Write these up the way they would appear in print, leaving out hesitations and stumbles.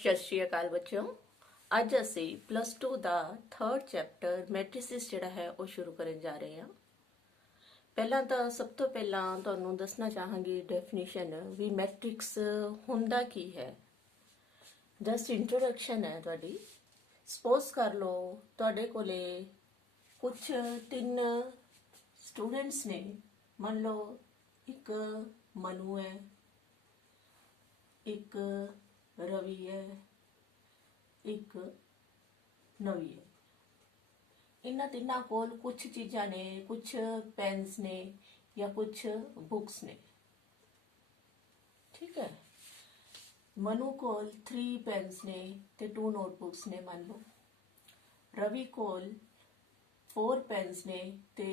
ਸਤਿ ਸ਼੍ਰੀ ਅਕਾਲ ਬੱਚਿਓ। ਅੱਜ ਅਸੀਂ ਪਲੱਸ 2 ਦਾ 3rd ਚੈਪਟਰ ਮੈਟ੍ਰਿਸਿਸ ਜਿਹੜਾ ਹੈ ਉਹ ਸ਼ੁਰੂ ਕਰਨ ਜਾ ਰਹੇ ਹਾਂ। ਪਹਿਲਾਂ ਤਾਂ ਸਭ ਤੋਂ ਪਹਿਲਾਂ ਤੁਹਾਨੂੰ ਦੱਸਣਾ ਚਾਹਾਂਗੀ ਡੈਫੀਨੇਸ਼ਨ ਵੀ ਮੈਟ੍ਰਿਕਸ ਹੁੰਦਾ ਕੀ ਹੈ। ਜਸਟ ਇੰਟਰੋਡਕਸ਼ਨ ਹੈ ਤੁਹਾਡੀ। ਸਪੋਜ਼ ਕਰ ਲਓ ਤੁਹਾਡੇ ਕੋਲੇ ਕੁਝ 3 ਸਟੂਡੈਂਟਸ ਨੇ। ਮੰਨ ਲਓ ਇੱਕ ਮਨੂ ਹੈ, ਇੱਕ ਰਵੀ ਹੈ, ਇੱਕ ਨਵੀ ਹੈ। ਇਹਨਾਂ ਤਿੰਨਾਂ ਕੋਲ ਕੁਝ ਚੀਜ਼ਾਂ ਨੇ, ਕੁਝ ਪੈਨਸ ਨੇ ਜਾਂ ਕੁਝ ਬੁक्स ਨੇ। ਠੀਕ ਹੈ। ਮਨੂ ਕੋਲ 3 ਪੈਨਸ ਨੇ ਤੇ 2 ਨੋਟਬੁੱਕਸ ਨੇ ਮੰਨ ਲਓ। ਰਵੀ ਕੋਲ 4 ਪੈਨਸ ਨੇ ਤੇ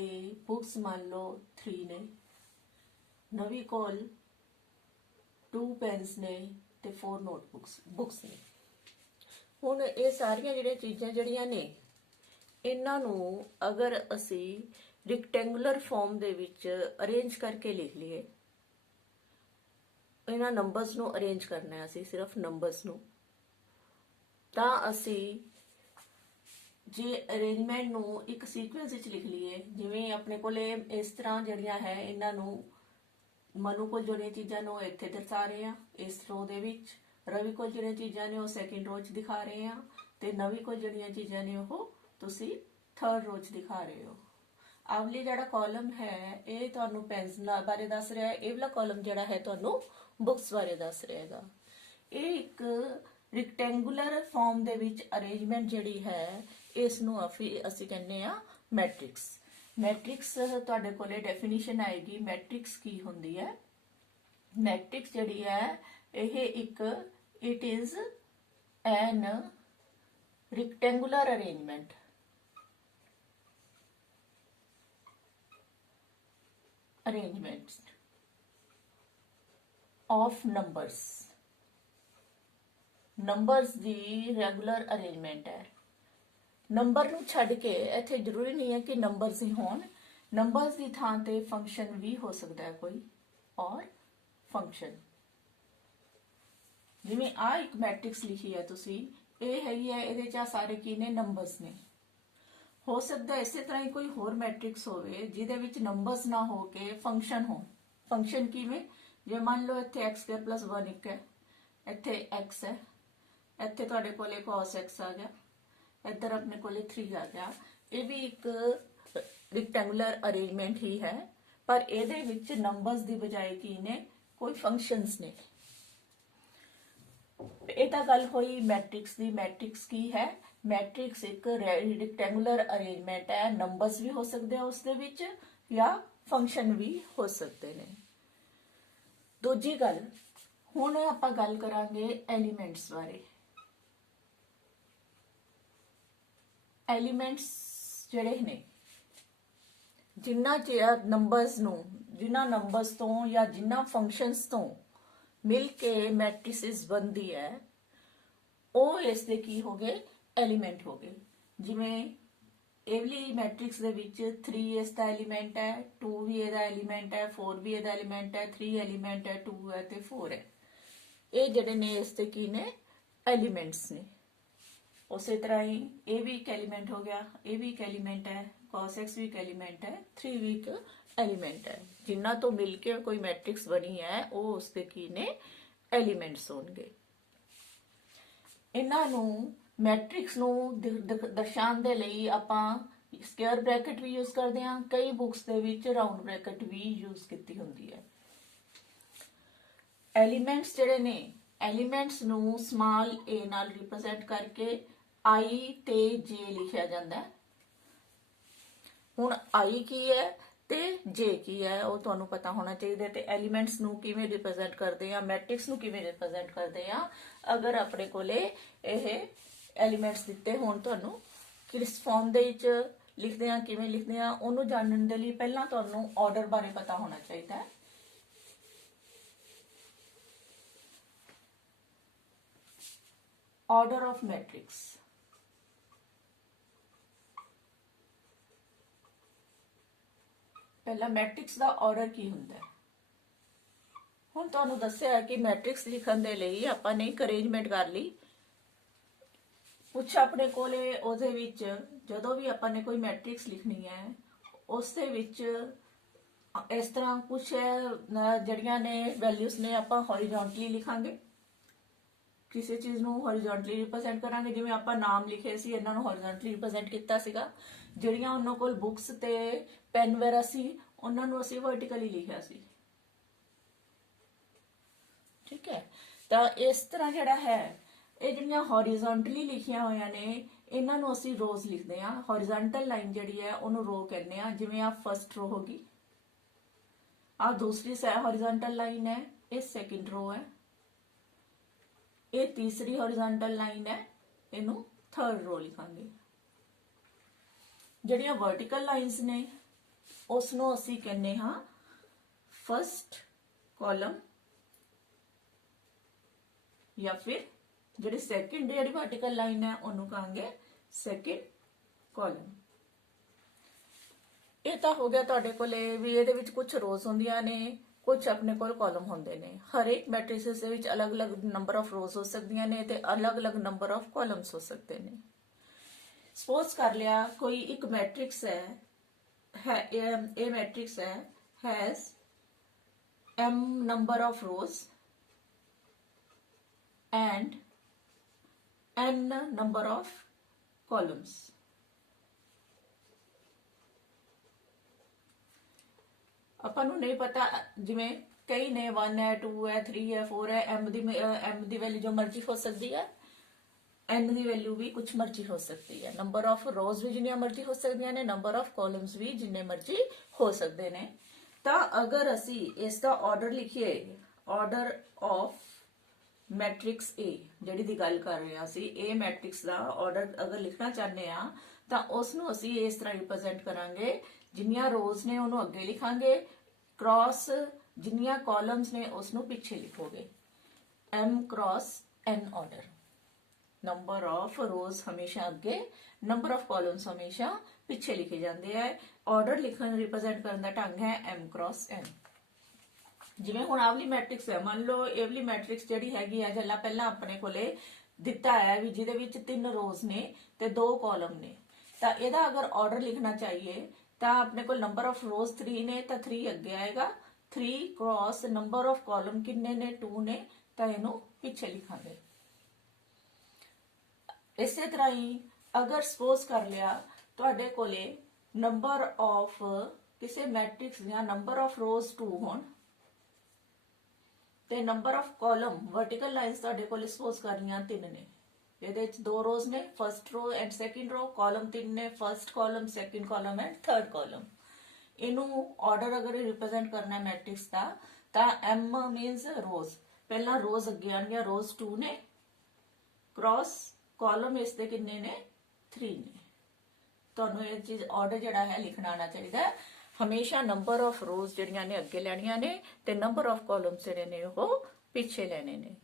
ਬੁक्स ਮੰਨ ਲਓ 3 ਨੇ। ਨਵੀ ਕੋਲ 2 ਪੈਨਸ ਨੇ ਤੇ 4 ਨੋਟਬੁੱਕਸ ਨੇ। ਹੁਣ ਇਹ ਸਾਰੀਆਂ ਜਿਹੜੀਆਂ ਚੀਜ਼ਾਂ ਜਿਹੜੀਆਂ ਨੇ ਇਹਨਾਂ ਨੂੰ ਅਗਰ ਅਸੀਂ ਰੈਕਟੈਂਗੂਲਰ ਫਾਰਮ ਦੇ ਵਿੱਚ ਅਰੇਂਜ ਕਰਕੇ ਲਿਖ ਲਈਏ, ਇਹਨਾਂ ਨੰਬਰਸ ਨੂੰ ਅਰੇਂਜ ਕਰਨਾ ਹੈ ਅਸੀਂ ਸਿਰਫ ਨੰਬਰਸ ਨੂੰ, ਤਾਂ ਅਸੀਂ ਜੇ ਅਰੇਂਜਮੈਂਟ ਨੂੰ ਇੱਕ ਸੀਕੁਐਂਸ ਵਿੱਚ ਲਿਖ ਲਈਏ, ਜਿਵੇਂ ਆਪਣੇ ਕੋਲੇ ਇਸ ਤਰ੍ਹਾਂ ਜਿਹੜੀਆਂ ਹੈ ਇਹਨਾਂ ਨੂੰ ਮਨੂ ਕੋਲ ਜਿਹੜੀਆਂ ਚੀਜ਼ਾਂ ਨੇ ਉਹ ਇੱਥੇ ਦਰਸਾ ਰਹੇ ਆ ਇਸ ਰੋ ਦੇ ਵਿੱਚ, ਰਵੀ ਕੋਲ ਜਿਹੜੀਆਂ ਚੀਜ਼ਾਂ ਨੇ ਉਹ ਸੈਕਿੰਡ ਰੋ 'ਚ ਦਿਖਾ ਰਹੇ ਆ ਤੇ ਨਵੀ ਕੋਲ ਜਿਹੜੀਆਂ ਚੀਜ਼ਾਂ ਨੇ ਉਹ ਤੁਸੀਂ 3rd ਰੋ 'ਚ ਦਿਖਾ ਰਹੇ ਹੋ। ਆਵਲੀ ਜਿਹੜਾ ਕਾਲਮ ਹੈ ਇਹ ਤੁਹਾਨੂੰ ਪੈਨਸ ਬਾਰੇ ਦੱਸ ਰਿਹਾ ਹੈ, ਇਹ ਵਾਲਾ ਕਾਲਮ ਜਿਹੜਾ ਹੈ ਤੁਹਾਨੂੰ ਬੁక్స్ ਬਾਰੇ ਦੱਸ ਰਿਹਾ ਹੈਗਾ। ਇਹ ਇੱਕ ਰੈਕਟੈਂਗੂਲਰ ਫਾਰਮ ਦੇ ਵਿੱਚ ਅਰੇਂਜਮੈਂਟ ਜਿਹੜੀ ਹੈ ਇਸ ਨੂੰ ਅਸੀਂ ਕਹਿੰਦੇ ਆ ਮੈਟ੍ਰਿਕਸ। ਮੈਟ੍ਰਿਕਸ ਤੁਹਾਡੇ ਕੋਲੇ ਡੈਫੀਨੇਸ਼ਨ ਆਏਗੀ ਮੈਟ੍ਰਿਕਸ ਕੀ ਹੁੰਦੀ ਹੈ। ਮੈਟ੍ਰਿਕਸ ਜਿਹੜੀ ਹੈ ਇਹ ਇੱਕ it is an rectangular arrangement of numbers the regular arrangement ਹੈ। ਨੰਬਰ ਨੂੰ ਛੱਡ ਕੇ ਇੱਥੇ ਜ਼ਰੂਰੀ ਨਹੀਂ ਹੈ ਕਿ ਨੰਬਰਸ ਹੀ ਹੋਣ, ਨੰਬਰਸ ਦੀ ਥਾਂ ਤੇ ਫੰਕਸ਼ਨ ਵੀ ਹੋ ਸਕਦਾ ਹੈ ਕੋਈ, ਔਰ ਫੰਕਸ਼ਨ ਜਿਵੇਂ ਆ ਇੱਕ ਮੈਟ੍ਰਿਕਸ ਲਿਖੀ ਹੈ ਤੁਸੀਂ, ਇਹ ਹੈਗੀ ਹੈ ਇਹਦੇ 'ਚ ਆ ਸਾਰੇ ਕੀ ਨੇ ਨੰਬਰਸ ਨੇ। ਹੋ ਸਕਦਾ ਇਸੇ ਤਰ੍ਹਾਂ ਹੀ ਕੋਈ ਹੋਰ ਮੈਟ੍ਰਿਕਸ ਹੋਵੇ ਜਿਹਦੇ ਵਿੱਚ ਨੰਬਰਸ ਨਾ ਹੋ ਕੇ ਫੰਕਸ਼ਨ ਹੋਣ। ਫੰਕਸ਼ਨ ਕਿਵੇਂ? ਜੇ ਮੰਨ ਲਓ ਇੱਥੇ x² + 1 ਇੱਕ ਹੈ, ਇੱਥੇ x ਹੈ, ਇੱਥੇ ਤੁਹਾਡੇ ਕੋਲੇ cos x ਆ ਗਿਆ, ਇੱਧਰ ਆਪਣੇ ਕੋਲੇ 3 ਆ ਗਿਆ। ਇਹ ਵੀ ਇੱਕ ਰੈਕਟੈਂਗੂਲਰ ਅਰੇਂਜਮੈਂਟ ਹੀ ਹੈ, ਪਰ ਇਹਦੇ ਵਿੱਚ ਨੰਬਰਸ ਦੀ ਬਜਾਏ ਕੀ ਨੇ ਕੋਈ ਫੰਕਸ਼ਨਸ ਨੇ। ਇਹ ਤਾਂ ਗੱਲ ਹੋਈ ਮੈਟ੍ਰਿਕਸ ਦੀ। ਮੈਟ੍ਰਿਕਸ ਕੀ ਹੈ? ਮੈਟ੍ਰਿਕਸ ਇੱਕ ਰੈਕਟੈਂਗੂਲਰ ਅਰੇਂਜਮੈਂਟ ਹੈ, ਨੰਬਰਸ ਵੀ ਹੋ ਸਕਦੇ ਆ ਉਸ ਦੇ ਵਿੱਚ ਜਾਂ ਫੰਕਸ਼ਨ ਵੀ ਹੋ ਸਕਦੇ ਨੇ। ਦੂਜੀ ਗੱਲ, ਹੁਣ ਆਪਾਂ ਗੱਲ ਕਰਾਂਗੇ ਐਲੀਮੈਂਟਸ ਬਾਰੇ। ਐਲੀਮੈਂਟਸ ਜਿਹੜੇ ਨੇ ਜਿਨ੍ਹਾਂ ਨੰਬਰਸ ਤੋਂ ਜਾਂ ਜਿਨ੍ਹਾਂ ਫੰਕਸ਼ਨਸ ਤੋਂ ਮਿਲ ਕੇ ਮੈਟ੍ਰਿਸਿਸ ਬਣਦੀ ਹੈ ਉਹ ਇਸ ਦੇ ਕੀ ਹੋ ਗਏ? ਐਲੀਮੈਂਟ ਹੋ ਗਏ। ਜਿਵੇਂ ਇਹਲੀ ਮੈਟ੍ਰਿਕਸ ਦੇ ਵਿੱਚ 3 ਇਸ ਦਾ ਐਲੀਮੈਂਟ ਹੈ, 2 ਵੀ ਇਹਦਾ ਐਲੀਮੈਂਟ ਹੈ, 4 ਵੀ ਇਹਦਾ ਐਲੀਮੈਂਟ ਹੈ, 3 ਐਲੀਮੈਂਟ ਹੈ, 2 ਹੈ ਤੇ 4 ਹੈ। ਇਹ ਜਿਹੜੇ ਨੇ ਇਸ ਦੇ ਕੀ ਨੇ? ਐਲੀਮੈਂਟਸ ਨੇ। ਉਸੇ ਤਰ੍ਹਾਂ ਹੀ ਇਹ ਵੀ ਇੱਕ ਐਲੀਮੈਂਟ ਹੋ ਗਿਆ, ਇਹ ਵੀ ਇੱਕ ਐਲੀਮੈਂਟ ਹੈ, cos x ਵੀ ਇੱਕ ਐਲੀਮੈਂਟ ਹੈ, 3 ਵੀ ਇੱਕ ਐਲੀਮੈਂਟ ਹੈ। ਜਿਨ੍ਹਾਂ ਤੋਂ ਮਿਲ ਕੇ ਕੋਈ ਮੈਟ੍ਰਿਕਸ ਬਣੀ ਹੈ ਉਹ ਉਸਦੇ ਕੀ ਨੇ? ਐਲੀਮੈਂਟਸ ਹੋਣਗੇ। ਇਹਨਾਂ ਨੂੰ ਮੈਟ੍ਰਿਕਸ ਨੂੰ ਦਰਸਾਉਣ ਦੇ ਲਈ ਆਪਾਂ ਸਕੁਅਰ ਬ੍ਰੈਕਟ ਵੀ ਯੂਜ਼ ਕਰਦੇ ਹਾਂ, ਕਈ ਬੁక్స్ ਦੇ ਵਿੱਚ ਰਾਉਂਡ ਬ੍ਰੈਕਟ ਵੀ ਯੂਜ਼ ਕੀਤੀ ਹੁੰਦੀ ਹੈ। ਐਲੀਮੈਂਟਸ ਜਿਹੜੇ ਨੇ, ਐਲੀਮੈਂਟਸ ਨੂੰ ਸਮਾਲ a ਨਾਲ ਰਿਪਰੈਜ਼ੈਂਟ ਕਰਕੇ i ਤੇ j ਲਿਖਿਆ ਜਾਂਦਾ ਹੈ। ਹੁਣ i ਕੀ ਹੈ ਤੇ j ਕੀ ਹੈ ਉਹ ਤੁਹਾਨੂੰ ਪਤਾ ਹੋਣਾ ਚਾਹੀਦਾ। ਤੇ ਐਲੀਮੈਂਟਸ ਨੂੰ ਕਿਵੇਂ ਰਿਪਰੈਜ਼ੈਂਟ ਕਰਦੇ ਆ, ਮੈਟ੍ਰਿਕਸ ਨੂੰ ਕਿਵੇਂ ਰਿਪਰੈਜ਼ੈਂਟ ਕਰਦੇ ਆ, ਅਗਰ ਆਪਣੇ ਕੋਲੇ ਇਹ ਐਲੀਮੈਂਟਸ ਦਿੱਤੇ ਹੋਣ ਤੁਹਾਨੂੰ ਕਿਸ ਫਾਰਮ ਦੇ ਵਿੱਚ ਲਿਖਦੇ ਆ, ਕਿਵੇਂ ਲਿਖਦੇ ਆ, ਉਹਨੂੰ ਜਾਣਨ ਦੇ ਲਈ ਪਹਿਲਾਂ ਤੁਹਾਨੂੰ ਆਰਡਰ ਬਾਰੇ ਪਤਾ ਹੋਣਾ ਚਾਹੀਦਾ ਹੈ। Order of matrix. ਪਹਿਲਾਂ ਮੈਟ੍ਰਿਕਸ ਦਾ ਆਰਡਰ ਕੀ ਹੁੰਦਾ ਹੈ? ਹੁਣ ਤੁਹਾਨੂੰ ਦੱਸਿਆ ਕਿ ਮੈਟ੍ਰਿਕਸ ਲਿਖਣ ਦੇ ਲਈ ਆਪਾਂ ਨੇ ਇੱਕ ਅਰੇਂਜਮੈਂਟ ਕਰ ਲਈ ਕੁਛ ਆਪਣੇ ਕੋਲੇ ਉਹਦੇ ਵਿੱਚ ਜਦੋਂ ਵੀ ਆਪਾਂ ਨੇ ਕੋਈ ਮੈਟ੍ਰਿਕਸ ਲਿਖਣੀ ਹੈ ਉਸ ਦੇ ਵਿੱਚ ਇਸ ਤਰ੍ਹਾਂ ਕੁਛ ਜਿਹੜੀਆਂ ਨੇ ਵੈਲਿਊਜ਼ ਨੇ ਆਪਾਂ ਹੌਰੀਜ਼ੌਂਟਲੀ ਲਿਖਾਂਗੇ, ਕਿਸੇ ਚੀਜ਼ ਨੂੰ ਹੌਰੀਜ਼ੌਂਟਲੀ ਰਿਪਰੈਜ਼ੈਂਟ ਕਰਾਂਗੇ। ਜਿਵੇਂ ਆਪਾਂ ਨਾਮ ਲਿਖੇ ਸੀ, ਇਹਨਾਂ ਨੂੰ ਹੌਰੀਜ਼ੌਂਟਲੀ ਰਿਪਰੈਜ਼ੈਂਟ ਕੀਤਾ ਸੀਗਾ। ਜਿਹੜੀਆਂ ਉਹਨਾਂ ਕੋਲ ਬੁੱਕਸ ਤੇ ਪੈਨ ਵਗੈਰਾ ਸੀ ਉਹਨਾਂ ਨੂੰ ਅਸੀਂ ਵਰਟੀਕਲੀ ਲਿਖਿਆ ਸੀ, ਠੀਕ ਹੈ। ਤਾਂ ਇਸ ਤਰ੍ਹਾਂ ਜਿਹੜਾ ਹੈ ਇਹ ਜਿਹੜੀਆਂ ਹੌਰੀਜ਼ੌਂਟਲੀ ਲਿਖੀਆਂ ਹੋਈਆਂ ਨੇ ਇਹਨਾਂ ਨੂੰ ਅਸੀਂ ਰੋਜ਼ ਲਿਖਦੇ ਹਾਂ। ਹੌਰੀਜ਼ੌਂਟਲ ਲਾਈਨ ਜਿਹੜੀ ਹੈ ਉਹਨੂੰ ਰੋ ਕਹਿੰਦੇ ਆ। ਜਿਵੇਂ ਆ ਫਸਟ रो ਹੋਗੀ, ਆ ਦੂਸਰੀ हॉरिजॉन्टल लाइन है, ये सेकंड रो है, ये तीसरी हॉरिजॉन्टल लाइन है, इनू थर्ड रो लिखांगे। ਜਿਹੜੀਆਂ वर्टिकल लाइन्स ने उस ਨੂੰ ਅਸੀਂ ਕਹਿੰਦੇ ਹਾਂ फर्स्ट कॉलम, या फिर ਜਿਹੜੀ सेकंड ਜਿਹੜੀ वर्टिकल लाइन है ਉਹਨੂੰ ਕਹਾਂਗੇ सेकंड कॉलम। ਇਹ ਤਾਂ ਹੋ ਗਿਆ ਤੁਹਾਡੇ ਕੋਲੇ ਵੀ ਇਹਦੇ ਵਿੱਚ ਕੁਝ ਰੋਜ਼ ਹੁੰਦੀਆਂ ਨੇ, ਕੁਝ ਆਪਣੇ ਕੋਲ ਕਾਲਮ ਹੁੰਦੇ ਨੇ। ਹਰ ਇੱਕ ਮੈਟ੍ਰਿਕਸ ਦੇ ਵਿੱਚ ਅਲੱਗ-ਅਲੱਗ ਨੰਬਰ ਆਫ ਰੋਜ਼ ਹੋ ਸਕਦੀਆਂ ਨੇ ਤੇ ਅਲੱਗ-ਅਲੱਗ ਨੰਬਰ ਆਫ ਕਾਲਮਸ ਹੋ ਸਕਦੇ ਨੇ। ਸਪੋਜ਼ ਕਰ ਲਿਆ ਕੋਈ ਇੱਕ ਮੈਟ੍ਰਿਕਸ ਹੈ ਇਹ ਮੈਟ੍ਰਿਕਸ ਹੈ has m number of rows and n number of columns। ਆਪਾਂ ਨੂੰ ਨਹੀਂ ਪਤਾ, ਜਿਵੇਂ ਕਈ ਨੇ 1 ਹੈ 2 ਹੈ 3 ਹੈ 4 ਹੈ, m ਦੀ ਵੈਲਿਊ ਜੋ ਮਰਜ਼ੀ ਹੋ ਸਕਦੀ ਹੈ, n ਦੀ ਵੈਲਿਊ ਵੀ ਕੁਝ ਮਰਜ਼ੀ ਹੋ ਸਕਦੀ ਹੈ, ਨੰਬਰ ਆਫ ਰੋਜ਼ ਵੀ ਜਿੰਨੀਆਂ ਮਰਜ਼ੀ ਹੋ ਸਕਦੀਆਂ ਨੇ, ਨੰਬਰ ਆਫ ਕਾਲਮਸ ਵੀ ਜਿੰਨੇ ਮਰਜ਼ੀ ਹੋ ਸਕਦੇ ਨੇ। ਤਾਂ ਅਗਰ ਅਸੀਂ ਇਸ ਦਾ ਆਰਡਰ ਲਿਖੀਏ, ਆਰਡਰ ਆਫ ਮੈਟ੍ਰਿਕਸ A ਜਿਹੜੀ ਦੀ ਗੱਲ ਕਰ ਰਹੇ ਹਾਂ ਅਸੀਂ, ਇਹ ਮੈਟ੍ਰਿਕਸ ਦਾ ਆਰਡਰ ਅਗਰ ਲਿਖਣਾ ਚਾਹੁੰਦੇ ਆ ਤਾਂ ਉਸ ਨੂੰ ਅਸੀਂ ਇਸ ਤਰ੍ਹਾਂ ਰਿਪਰੈਜ਼ੈਂਟ ਕਰਾਂਗੇ। ਜਿੰਨੀਆਂ ਰੋਜ਼ ਨੇ ਉਹਨੂੰ ਅੱਗੇ ਲਿਖਾਂਗੇ, ਕ੍ਰਾਸ ਜਿੰਨੀਆਂ ਕਾਲਮਸ ਨੇ ਉਸ ਨੂੰ ਪਿੱਛੇ ਲਿਖੋਗੇ। m cross n order, number of rows ਹਮੇਸ਼ਾ ਅੱਗੇ, ਨੰਬਰ ਆਫ ਕਾਲਮਸ ਹਮੇਸ਼ਾ ਪਿੱਛੇ ਲਿਖੇ ਜਾਂਦੇ ਆ। ਆਰਡਰ ਲਿਖਣ ਰਿਪਰੈਜ਼ੈਂਟ ਕਰਨ ਦਾ ਢੰਗ ਹੈ m क्रॉस n। ਜਿਵੇਂ ਹੁਣ ਆਵਲੀ ਮੈਟ੍ਰਿਕਸ ਹੈ, ਮੰਨ ਲਓ ਇਹ ਵਾਲੀ ਮੈਟ੍ਰਿਕਸ ਜਿਹੜੀ ਹੈਗੀ ਆ ਜਿਹੜਾ ਪਹਿਲਾਂ ਆਪਣੇ ਕੋਲੇ ਦਿੱਤਾ ਹੈ ਵੀ ਜਿਹਦੇ ਵਿੱਚ 3 ਰੋਜ਼ ਨੇ ਤੇ 2 ਕਾਲਮ ਨੇ, ਤਾਂ ਇਹਦਾ ਅਗਰ ਆਰਡਰ ਲਿਖਣਾ ਚਾਹੀਏ ਤਾਂ ਆਪਣੇ ਕੋਲ ਨੰਬਰ ਆਫ ਰੋਜ਼ 3 ਨੇ ਤਾਂ 3 ਅੱਗੇ ਆਏਗਾ, 3 क्रॉस ਨੰਬਰ ਆਫ ਕਾਲਮ ਕਿੰਨੇ ਨੇ 2 ਨੇ ਤਾਂ ਇਹਨੂੰ ਪਿੱਛੇ ਲਿਖਾਂਗੇ। ਇਸੇ ਤਰ੍ਹਾਂ ਹੀ ਅਗਰ ਸਪੋਜ਼ ਕਰ ਲਿਆ ਤੁਹਾਡੇ ਕੋਲੇ ਨੰਬਰ ਆਫ ਕਿਸੇ ਮੈਟ੍ਰਿਕਸ ਦੀਆਂ ਨੰਬਰ ਆਫ ਰੋਜ਼ 2 ਹੋਣ ਤੇ number of column vertical lines ਤੁਹਾਡੇ ਕੋਲੇ ਸਪੋਜ਼ ਕਰਨੀਆਂ 3 ਨੇ। ਇਹਦੇ ਵਿੱਚ 2 ਰੋਜ਼ ਨੇ, ਫਸਟ ਰੋ ਐਂਡ ਸੈਕਿੰਡ ਰੋ, ਕਾਲਮ 3 ਨੇ, first column, second column and third column. ਇਹਨੂੰ ਆਰਡਰ ਅਗਰ ਰਿਪਰੈਜ਼ੈਂਟ ਕਰਨਾ ਮੈਟ੍ਰਿਕਸ ਦਾ ਤਾਂ m ਮੀਨਸ ਰੋਜ਼, ਪਹਿਲਾਂ ਰੋਜ਼ ਅੱਗੇ ਆਣਗੀਆਂ, ਰੋਜ਼ 2 ਨੇ, ਕ੍ਰਾਸ ਕਾਲਮ ਇਸ ਦੇ ਕਿੰਨੇ ਨੇ 3 ਨੇ। ਤੁਹਾਨੂੰ ਇਹ ਚੀਜ਼ ਆਰਡਰ ਜਿਹੜਾ ਹੈ ਲਿਖਣਾ ਆਣਾ ਚਾਹੀਦਾ ਹੈ। ਹਮੇਸ਼ਾ ਨੰਬਰ ਆਫ ਰੋਜ਼ ਜਿਹੜੀਆਂ ਨੇ ਅੱਗੇ ਲੈਣੀਆਂ ਨੇ ਤੇ ਨੰਬਰ ਆਫ ਕਾਲਮਸ ਜਿਹੜੇ ਨੇ ਉਹ ਪਿੱਛੇ ਲੈਣੇ ਨੇ।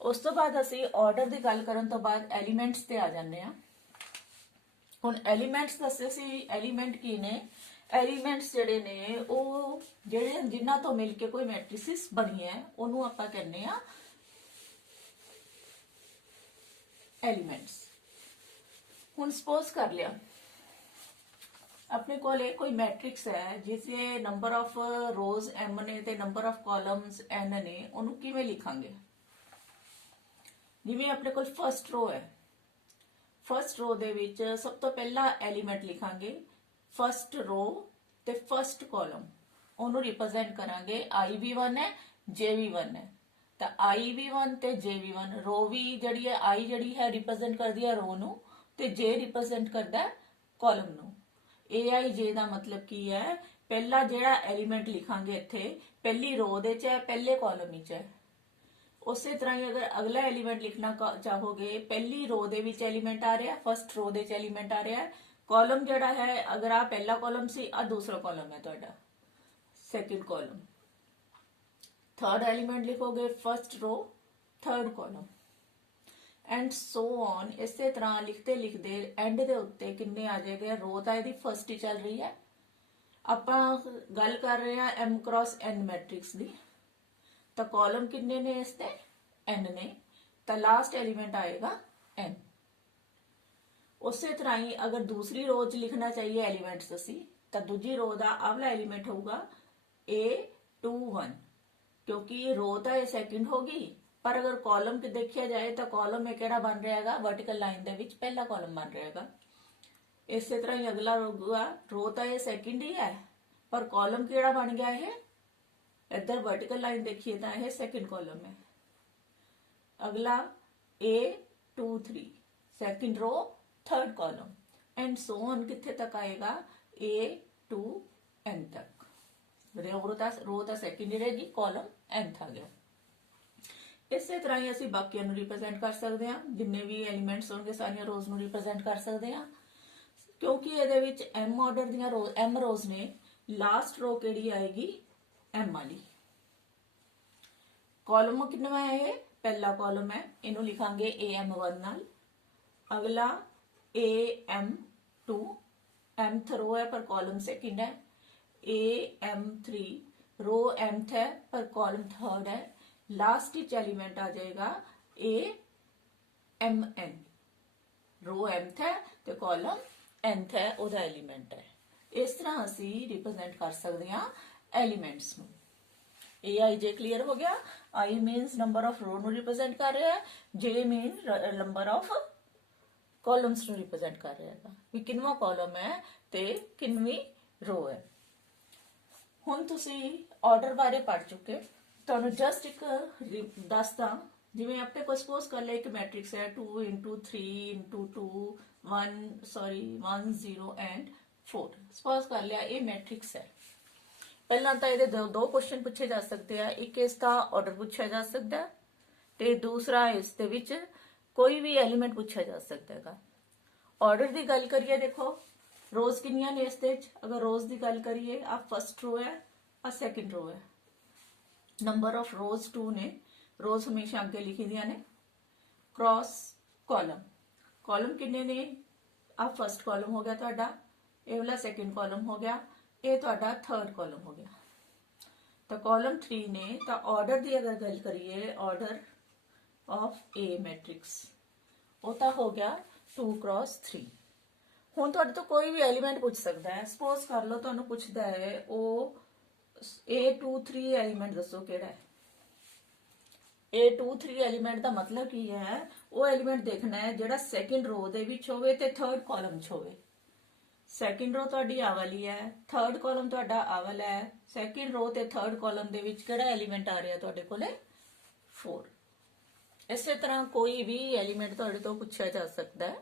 ਉਸ ਤੋਂ ਬਾਅਦ ਅਸੀਂ ਆਰਡਰ ਦੀ ਗੱਲ ਕਰਨ ਤੋਂ ਬਾਅਦ ਐਲੀਮੈਂਟਸ ਤੇ ਆ ਜਾਂਦੇ ਆ। ਹੁਣ ਐਲੀਮੈਂਟਸ ਦੱਸੇ ਸੀ, ਐਲੀਮੈਂਟ ਕੀ ਨੇ? ਐਲੀਮੈਂਟਸ ਜਿਹੜੇ ਨੇ ਉਹ ਜਿਹੜੇ ਜਿਨ੍ਹਾਂ ਤੋਂ ਮਿਲ ਕੇ ਕੋਈ ਮੈਟ੍ਰਿਕਸ ਬਣੀ ਹੈ ਉਹਨੂੰ ਆਪਾਂ ਕਹਿੰਦੇ ਆ ਐਲੀਮੈਂਟਸ। ਹੁਣ ਸਪੋਜ਼ ਕਰ ਲਿਆ ਆਪਣੇ ਕੋਲ ਕੋਈ ਮੈਟ੍ਰਿਕਸ ਹੈ ਜਿਸਦੇ ਨੰਬਰ ਆਫ ਰੋਜ਼ m ਨੇ ਤੇ ਨੰਬਰ ਆਫ ਕਾਲਮਸ n ਨੇ, ਉਹਨੂੰ ਕਿਵੇਂ ਲਿਖਾਂਗੇ? ਜਿਵੇਂ ਆਪਣੇ ਕੋਲ ਫਸਟ ਰੋ ਹੈ, ਫਸਟ ਰੋ ਦੇ ਵਿੱਚ ਸਭ ਤੋਂ ਪਹਿਲਾ ਐਲੀਮੈਂਟ ਲਿਖਾਂਗੇ ਫਸਟ ਰੋ ਤੇ ਫਸਟ ਕਾਲਮ, ਉਹਨੂੰ ਰਿਪਰੈਜ਼ੈਂਟ ਕਰਾਂਗੇ i भी1 ਹੈ j भी1 ਹੈ। ਤਾਂ i भी1 ਤੇ j भी1, ਰੋ ਵੀ ਜਿਹੜੀ ਹੈ i ਜਿਹੜੀ ਹੈ ਰਿਪਰੈਜ਼ੈਂਟ ਕਰਦੀ ਹੈ ਰੋ ਨੂੰ ਤੇ j ਰਿਪਰੈਜ਼ੈਂਟ ਕਰਦਾ ਕਾਲਮ ਨੂੰ। aij ਦਾ ਮਤਲਬ ਕੀ ਹੈ? ਪਹਿਲਾ ਜਿਹੜਾ ਐਲੀਮੈਂਟ ਲਿਖਾਂਗੇ ਇੱਥੇ ਪਹਿਲੀ ਰੋ ਦੇ ਚ ਹੈ, ਪਹਿਲੇ ਕਾਲਮ ਵਿੱਚ ਹੈ। ਉਸੇ ਤਰ੍ਹਾਂ ਹੀ ਅਗਰ ਅਗਲਾ ਐਲੀਮੈਂਟ ਲਿਖਣਾ ਚਾਹੋਗੇ, ਪਹਿਲੀ ਰੋ ਦੇ ਵਿੱਚ ਐਲੀਮੈਂਟ ਆ ਰਿਹਾ, ਫਸਟ ਰੋ ਦੇ ਚ ਐਲੀਮੈਂਟ ਆ ਰਿਹਾ, ਕਾਲਮ ਜਿਹੜਾ ਹੈ ਅਗਰ ਆ ਪਹਿਲਾ ਕਾਲਮ ਸੀ ਆ ਦੂਸਰਾ ਕਾਲਮ ਹੈ ਤੁਹਾਡਾ ਸੈਕਿੰਡ ਕਾਲਮ। थर्ड एलिमेंट लिखोगे first row third column and so on. इसे तरह लिखते लिखते एंड दे उत्ते किन्ने आ जाएगा? रो तो यदि फर्स्ट ही चल रही है, ਆਪਾਂ ਗੱਲ ਕਰ ਰਹੇ ਹਾਂ m क्रॉस n मैट्रिक्स ਦੀ, ਤਾਂ ਕਾਲਮ ਕਿੰਨੇ ਨੇ ਇਸ ਤੇ n ਨੇ, ਤਾਂ ਲਾਸਟ ਐਲੀਮੈਂਟ ਆਏਗਾ n। ਉਸੇ ਤਰ੍ਹਾਂ ਹੀ ਅਗਰ ਦੂਸਰੀ ਰੋ 'ਚ ਲਿਖਣਾ ਚਾਹੀਏ ਐਲੀਮੈਂਟਸ ਅਸੀਂ ਤਾਂ ਦੂਜੀ ਰੋ ਦਾ ਅਗਲਾ ਐਲੀਮੈਂਟ ਹੋਊਗਾ A21 ਕਿਉਂਕਿ ਰੋ ਤਾਂ ਇਹ ਸੈਕਿੰਡ ਹੋਗੀ ਪਰ ਅਗਰ ਕਾਲਮ ਤੇ ਦੇਖਿਆ ਜਾਏ ਤਾਂ ਕਾਲਮ ਇਹ ਕਿਹੜਾ ਬਣ ਰਿਹਾ ਹੈਗਾ ਵਰਟੀਕਲ ਲਾਈਨ ਦੇ ਵਿੱਚ ਪਹਿਲਾ ਕਾਲਮ ਬਣ ਰਿਹਾ ਹੈਗਾ। ਇਸੇ ਤਰ੍ਹਾਂ ਹੀ ਅਗਲਾ ਹੋਊਗਾ ਰੋ ਤਾਂ ਇਹ ਸੈਕਿੰਡ ਹੀ ਹੈ ਪਰ ਕਾਲਮ ਕਿਹੜਾ ਬਣ ਗਿਆ ਇਹ ਇੱਧਰ ਵਰਟੀਕਲ ਲਾਈਨ ਦੇਖੀਏ ਤਾਂ ਇਹ ਸੈਕਿੰਡ ਕਾਲਮ ਹੈ। अगला A23 second row third column and so on कितने तक आएगा A to N तक। रो दा सेकंड रहेगी कॉलम nth आ गया। इसे तरह ही ਅਸੀਂ ਬਾਕੀਆਂ ਨੂੰ ਰਿਪਰੈਜ਼ੈਂਟ ਕਰ ਸਕਦੇ ਹਾਂ ਜਿੰਨੇ ਵੀ ਐਲੀਮੈਂਟਸ ਹੋਣਗੇ ਸਾਰੀਆਂ ਰੋਜ਼ ਨੂੰ ਰਿਪਰੈਜ਼ੈਂਟ ਕਰ ਸਕਦੇ ਹਾਂ ਕਿਉਂਕਿ ਇਹਦੇ ਵਿੱਚ m ਆਰਡਰ ਦੀਆਂ ਰੋ m ਰੋਜ਼ ਨੇ ਲਾਸਟ ਰੋ ਕਿਹੜੀ ਆਏਗੀ m ਵਾਲੀ। ਕਾਲਮ ਕਿੰਨਾ ਹੈ ਇਹ पहला कॉलम है इनू लिखांगे AM1 नाल। अगला AM2 mth रो है पर कॉलम सेकंड है। AM3 रो mth है पर कॉलम थर्ड है। लास्ट इच एलिमेंट आ जाएगा AMN रो mth है तो कॉलम nth है ओदा एलिमेंट है। इस तरह असी रिप्रेजेंट कर सकते हैं एलिमेंट्स नू। AIJ क्लियर हो गया। I मीन्स नंबर ऑफ रो ਨੂੰ रिप्रेजेंट कर रहा है, J mean number of columns ਨੂੰ रिप्रेजेंट कर रहा है ਵੀ ਕਿੰਨਵਾਂ ਕਾਲਮ ਹੈ ਤੇ ਕਿੰਨਵੀਂ रो है। ਹੁਣ ਤੁਸੀਂ ਆਰਡਰ ਬਾਰੇ ਪੜ ਚੁੱਕੇ ਤੁਹਾਨੂੰ ਜਸਟ ਇੱਕ ਦੱਸਦਾ ਜਿਵੇਂ ਆਪਣੇ ਕੋਲ ਸਪੋਜ਼ ਕਰ ਲੈ ਇੱਕ ਮੈਟ੍ਰਿਕਸ ਹੈ 2 3 2 1 0 ਐਂਡ 4 ਸਪੋਜ਼ ਕਰ ਲਿਆ ਇਹ ਮੈਟ੍ਰਿਕਸ ਹੈ। ਪਹਿਲਾਂ ਤਾਂ ਇਹਦੇ ਦੋ ਕੁਐਸਚਨ ਪੁੱਛੇ ਜਾ ਸਕਦੇ ਆ ਇੱਕ ਇਸ ਦਾ ਆਰਡਰ ਪੁੱਛਿਆ ਜਾ ਸਕਦਾ ਤੇ ਦੂਸਰਾ ਇਸ ਦੇ ਵਿੱਚ ਕੋਈ ਵੀ ਐਲੀਮੈਂਟ ਪੁੱਛਿਆ ਜਾ ਸਕਦਾ ਹੈਗਾ। ਆਰਡਰ ਦੀ ਗੱਲ ਕਰੀਏ ਦੇਖੋ ਰੋਜ਼ ਕਿੰਨੀਆਂ ਨੇ ਇਸ ਦੇ ਵਿੱਚ ਅਗਰ ਰੋਜ਼ ਦੀ ਗੱਲ ਕਰੀਏ ਆ ਫਸਟ रो ਹੈ ਆ ਸੈਕਿੰਡ रो ਹੈ। ਨੰਬਰ ਆਫ ਰੋਜ਼ 2 ਨੇ ਰੋਜ਼ ਹਮੇਸ਼ਾ ਅੱਗੇ ਲਿਖੀ ਦੀਆਂ ਨੇ ਕ੍ਰਾਸ ਕਾਲਮ। ਕਾਲਮ ਕਿੰਨੇ ਨੇ ਆ ਫਸਟ ਕਾਲਮ ਹੋ ਗਿਆ ਤੁਹਾਡਾ ਇਹ ਵਾਲਾ ਸੈਕਿੰਡ ਕਾਲਮ ਹੋ ਗਿਆ ਇਹ ਤੁਹਾਡਾ ਥਰਡ ਕਾਲਮ ਹੋ ਗਿਆ। ਤਾਂ ਕਾਲਮ 3 ਨੇ ਤਾਂ ਆਰਡਰ ਦੀ ਅਗਰ ਗੱਲ ਕਰੀਏ ਆਰਡਰ ਆਫ A ਮੈਟ੍ਰਿਕਸ ਉਹ ਤਾਂ ਹੋ ਗਿਆ 2 × 3। ਹੁਣ ਤੁਹਾਡੇ ਤੋਂ ਕੋਈ ਵੀ ਐਲੀਮੈਂਟ ਪੁੱਛ ਸਕਦਾ ਹੈ ਸਪੋਜ਼ ਕਰ ਲਓ ਤੁਹਾਨੂੰ ਪੁੱਛਦਾ ਹੈ ਉਹ A23 ਐਲੀਮੈਂਟ ਦੱਸੋ ਕਿਹੜਾ ਹੈ। A23 ਐਲੀਮੈਂਟ ਦਾ ਮਤਲਬ ਕੀ ਹੈ ਉਹ ਐਲੀਮੈਂਟ ਦੇਖਣਾ ਹੈ ਜਿਹੜਾ ਸੈਕਿੰਡ ਰੋ ਦੇ ਵਿੱਚ ਹੋਵੇ ਤੇ ਥਰਡ ਕਾਲਮ 'ਚ ਹੋਵੇ। ਸੈਕਿੰਡ रो ਤੁਹਾਡੀ ਆ ਵਾਲੀ ਹੈ ਥਰਡ ਕਾਲਮ ਤੁਹਾਡਾ ਆ ਵਾਲਾ ਹੈ ਸੈਕਿੰਡ रो ਤੇ ਥਰਡ ਕਾਲਮ ਦੇ ਵਿੱਚ ਕਿਹੜਾ ਐਲੀਮੈਂਟ ਆ ਰਿਹਾ ਤੁਹਾਡੇ ਕੋਲੇ 4। ਇਸੇ ਤਰ੍ਹਾਂ ਕੋਈ ਵੀ ਐਲੀਮੈਂਟ ਤੁਹਾਡੇ ਤੋਂ ਪੁੱਛਿਆ ਜਾ ਸਕਦਾ ਹੈ।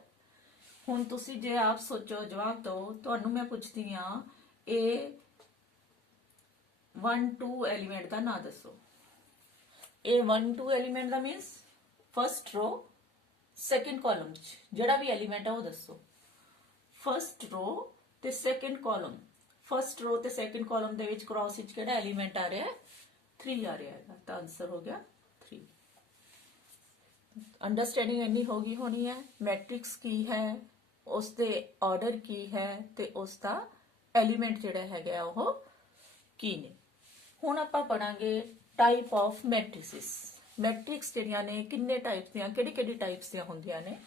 ਹੁਣ ਤੁਸੀਂ ਜੇ ਆਪ ਸੋਚੋ ਜਵਾਬ ਦਿਓ ਤੁਹਾਨੂੰ ਮੈਂ ਪੁੱਛਦੀ ਆ A12 ਐਲੀਮੈਂਟ ਦਾ ਨਾਮ ਦੱਸੋ। A12 ਐਲੀਮੈਂਟ ਦਾ ਮੀਨਸ ਫਸਟ रो ਸੈਕਿੰਡ ਕਾਲਮ 'ਚ ਜਿਹੜਾ ਵੀ ਐਲੀਮੈਂਟ ਹੈ ਉਹ ਦੱਸੋ। फस्ट रो ते सेकंड कॉलम फस्ट रो ते सेकंड कॉलम दे विच क्रॉस विच केड़ा एलिमेंट आ रहा है 3 आ रहा है तो आंसर हो गया 3। अंडरस्टैंडिंग इन्नी होगी होनी है मैट्रिक्स की है उसके ऑर्डर की है ते उसका एलिमेंट जिहड़ा हैगा वो की ने। हुण आपां पढ़ांगे टाइप ऑफ मैट्रिसेस। मैट्रिक्स जिहड़ियां ने किन्ने टाइप्स दियां किहड़ी टाइप्स दियां हुंदियां ने।